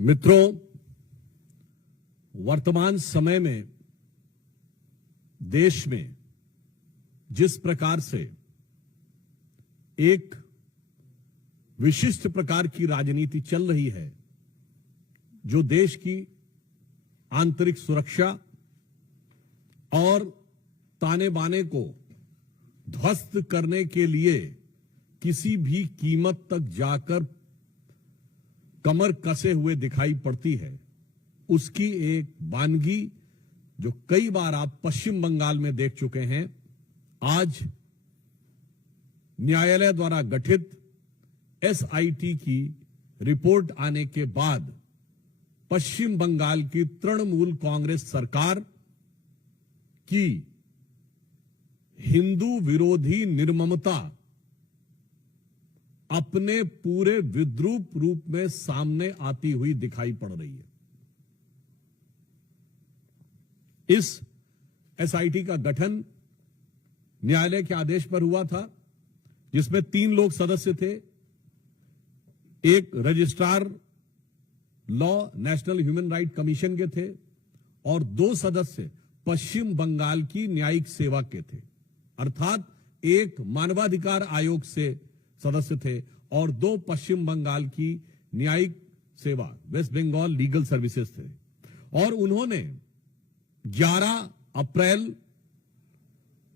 मित्रों, वर्तमान समय में देश में जिस प्रकार से एक विशिष्ट प्रकार की राजनीति चल रही है, जो देश की आंतरिक सुरक्षा और ताने बाने को ध्वस्त करने के लिए किसी भी कीमत तक जाकर कमर कसे हुए दिखाई पड़ती है, उसकी एक वानगी जो कई बार आप पश्चिम बंगाल में देख चुके हैं, आज न्यायालय द्वारा गठित एसआईटी की रिपोर्ट आने के बाद पश्चिम बंगाल की तृणमूल कांग्रेस सरकार की हिंदू विरोधी निर्ममता अपने पूरे विद्रूप रूप में सामने आती हुई दिखाई पड़ रही है। इस एसआईटी का गठन न्यायालय के आदेश पर हुआ था, जिसमें 3 लोग सदस्य थे। एक registrar law national human right commission के थे और 2 सदस्य पश्चिम बंगाल की न्यायिक सेवा के थे, अर्थात एक मानवाधिकार आयोग से सदस्य थे और 2 पश्चिम बंगाल की न्यायिक सेवा वेस्ट बंगाल लीगल सर्विसेज थे। और उन्होंने 11 अप्रैल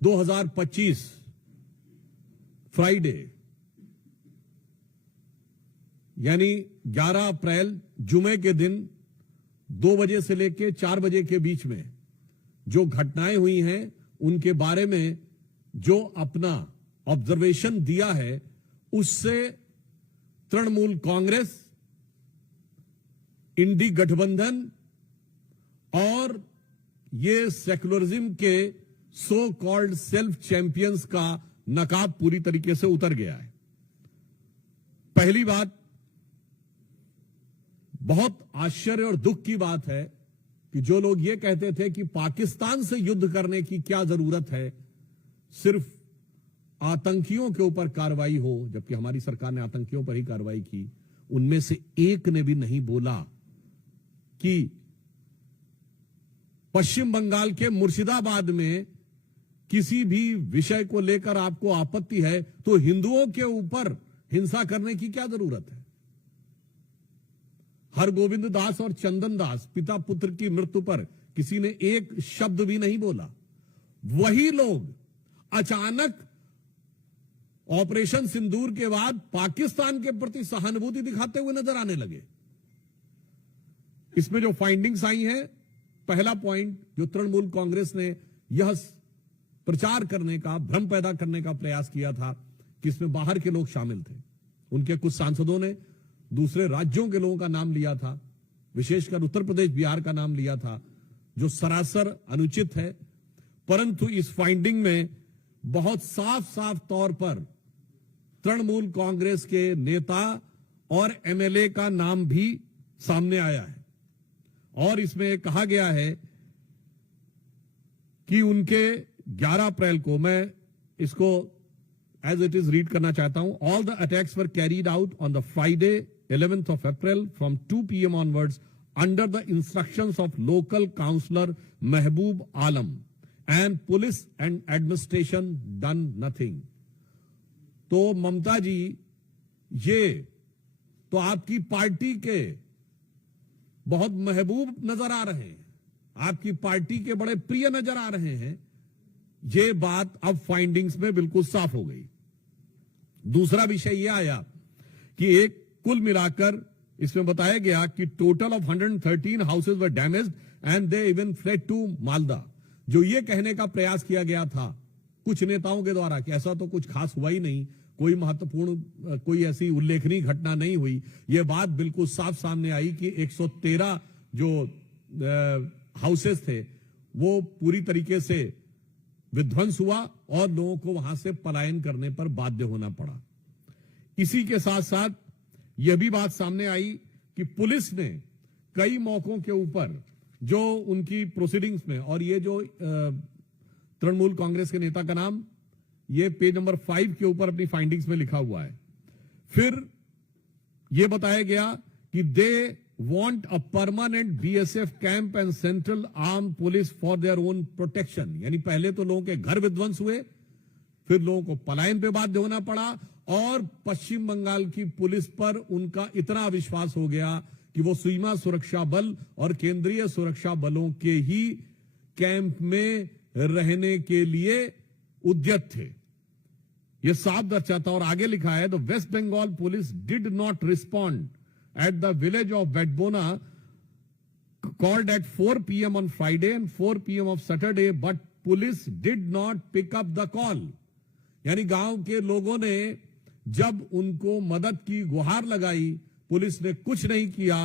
2025 फ्राइडे यानी 11 अप्रैल जुमे के दिन 2 बजे से लेकर 4 बजे के बीच में जो घटनाएं हुई हैं, उनके बारे में जो अपना ऑब्जर्वेशन दिया है, उससे तृणमूल कांग्रेस, इंडी गठबंधन और ये सेक्युलरिज्म के सो कॉल्ड सेल्फ चैंपियंस का नकाब पूरी तरीके से उतर गया है। पहली बात, बहुत आश्चर्य और दुख की बात है कि जो लोग ये कहते थे कि पाकिस्तान से युद्ध करने की क्या जरूरत है, सिर्फ आतंकियों के ऊपर कार्रवाई हो, जबकि हमारी सरकार ने आतंकियों पर ही कार्रवाई की, उनमें से एक ने भी नहीं बोला कि पश्चिम बंगाल के मुर्शिदाबाद में किसी भी विषय को लेकर आपको आपत्ति है तो हिंदुओं के ऊपर हिंसा करने की क्या जरूरत है। हरगोविंद दास और चंदन दास पिता पुत्र की मृत्यु पर किसी ने एक शब्द भी नहीं बोला। वही लोग अचानक ऑपरेशन सिंदूर के बाद पाकिस्तान के प्रति सहानुभूति दिखाते हुए नजर आने लगे। इसमें जो फाइंडिंग्स आई हैं, पहला पॉइंट जो तृणमूल कांग्रेस ने यह प्रचार करने का, भ्रम पैदा करने का प्रयास किया था कि इसमें बाहर के लोग शामिल थे। उनके कुछ सांसदों ने दूसरे राज्यों के लोगों का नाम लिया था, विशेषकर उत्तर प्रदेश बिहार का नाम लिया था, जो सरासर अनुचित है। परंतु इस फाइंडिंग में बहुत साफ साफ तौर पर तृणमूल कांग्रेस के नेता और एमएलए का नाम भी सामने आया है और इसमें कहा गया है कि उनके 11 अप्रैल को, मैं इसको एज इट इज रीड करना चाहता हूं, all the attacks were carried out on the Friday 11th of April from 2 PM onwards under the instructions of local councillor Mehboob Alam and police and administration done nothing। तो ममता जी, ये तो आपकी party के बहुत महबूब नजर आ रहे हैं, आपकी पार्टी के बड़े प्रिय नजर आ रहे हैं। ये बात अब फाइंडिंग्स में बिल्कुल साफ हो गई। दूसरा विषय यह आया कि एक कुल मिलाकर इसमें बताया गया कि total of 113 houses were damaged and they even fled to Malda. जो ये कहने का प्रयास किया गया था कुछ नेताओं के द्वारा कि ऐसा तो कुछ खास हुआ ही नहीं, कोई महत्वपूर्ण, कोई ऐसी उल्लेखनीय घटना नहीं हुई, ये बात बिल्कुल साफ सामने आई कि 113 जो हाउसेज थे वो पूरी तरीके से विध्वंस हुआ और लोगों को वहां से पलायन करने पर बाध्य होना पड़ा। इसी के साथ साथ यह भी बात सामने आई कि पुलिस ने कई मौकों के ऊपर जो उनकी प्रोसीडिंग्स में, और ये जो तृणमूल कांग्रेस के नेता का नाम ये पेज नंबर 5 के ऊपर अपनी फाइंडिंग्स में लिखा हुआ है। फिर यह बताया गया कि दे want a permanent BSF camp and central armed police for their own protection। यानी पहले तो लोगों के घर विध्वंस हुए, फिर लोगों को पलायन पे बाध्य होना पड़ा, और पश्चिम बंगाल की पुलिस पर उनका इतना विश्वास हो गया कि वो सीमा सुरक्षा बल और केंद्रीय सुरक्षा बलों के ही कैंप में रहने के लिए उद्यत थे। ये साफ दर्शाता, और आगे लिखा है, the West Bengal police did not respond at the village of Vetbona called at 4 p.m. on Friday and 4 p.m. of Saturday, but police did not pick up the call। यानी गांव के लोगों ने जब उनको मदद की गुहार लगाई, पुलिस ने कुछ नहीं किया।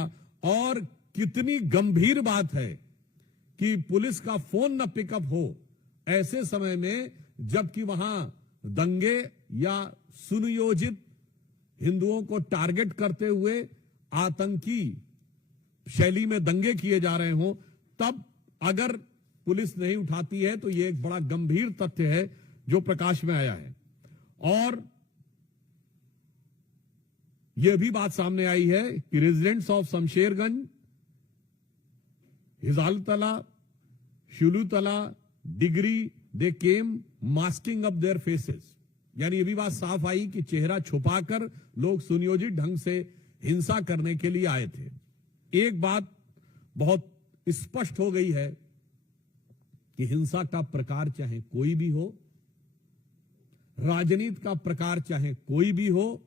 और कितनी गंभीर बात है कि पुलिस का फोन न पिकअप हो ऐसे समय में, जबकि वहां दंगे या सुनियोजित हिंदुओं को टारगेट करते हुए आतंकी शैली में दंगे किए जा रहे हों, तब अगर पुलिस नहीं उठाती है तो यह एक बड़ा गंभीर तथ्य है जो प्रकाश में आया है। और यह भी बात सामने आई है कि रेजिडेंट्स ऑफ शमशेरगंज, हिजालतला, शुलूतला, डिग्री, they came masking up their faces. यानी यह भी बात साफ आई कि चेहरा छुपाकर लोग सुनियोजित ढंग से हिंसा करने के लिए आए थे। एक बात बहुत स्पष्ट हो गई है कि हिंसा का प्रकार चाहे कोई भी हो, राजनीति का प्रकार चाहे कोई भी हो,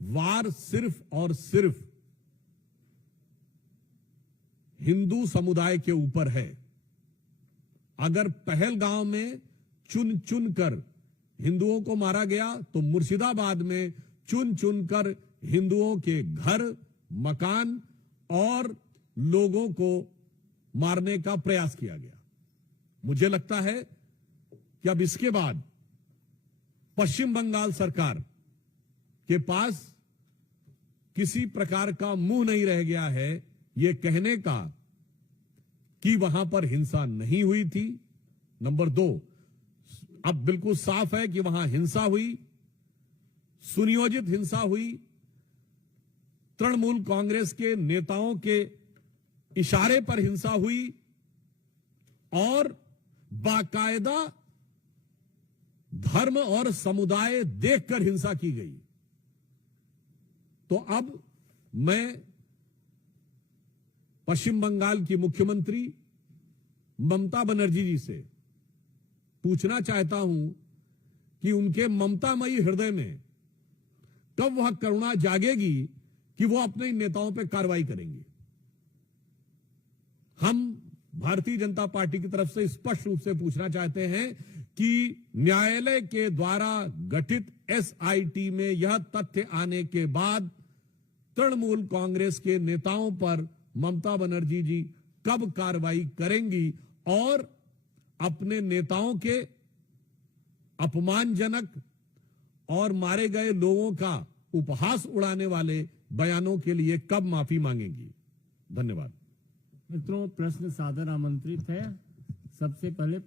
वार सिर्फ और सिर्फ हिंदू समुदाय के ऊपर है। अगर पहलगांव में चुन चुन कर हिंदुओं को मारा गया, तो मुर्शिदाबाद में चुन चुन कर हिंदुओं के घर, मकान और लोगों को मारने का प्रयास किया गया। मुझे लगता है कि अब इसके बाद पश्चिम बंगाल सरकार के पास किसी प्रकार का मुंह नहीं रह गया है यह कहने का कि वहां पर हिंसा नहीं हुई थी। नंबर 2, अब बिल्कुल साफ है कि वहां हिंसा हुई, सुनियोजित हिंसा हुई, तृणमूल कांग्रेस के नेताओं के इशारे पर हिंसा हुई और बाकायदा धर्म और समुदाय देखकर हिंसा की गई। तो अब मैं पश्चिम बंगाल की मुख्यमंत्री ममता बनर्जी जी से पूछना चाहता हूं कि उनके ममतामयी हृदय में कब वह करुणा जागेगी कि वो अपने नेताओं पर कार्रवाई करेंगे। हम भारतीय जनता पार्टी की तरफ से स्पष्ट रूप से पूछना चाहते हैं कि न्यायालय के द्वारा गठित एसआईटी में यह तथ्य आने के बाद तृणमूल कांग्रेस के नेताओं पर ममता बनर्जी जी कब कार्रवाई करेंगी और अपने नेताओं के अपमानजनक और मारे गए लोगों का उपहास उड़ाने वाले बयानों के लिए कब माफी मांगेंगी। धन्यवाद। मित्रों, प्रश्न सादर आमंत्रित है। सबसे पहले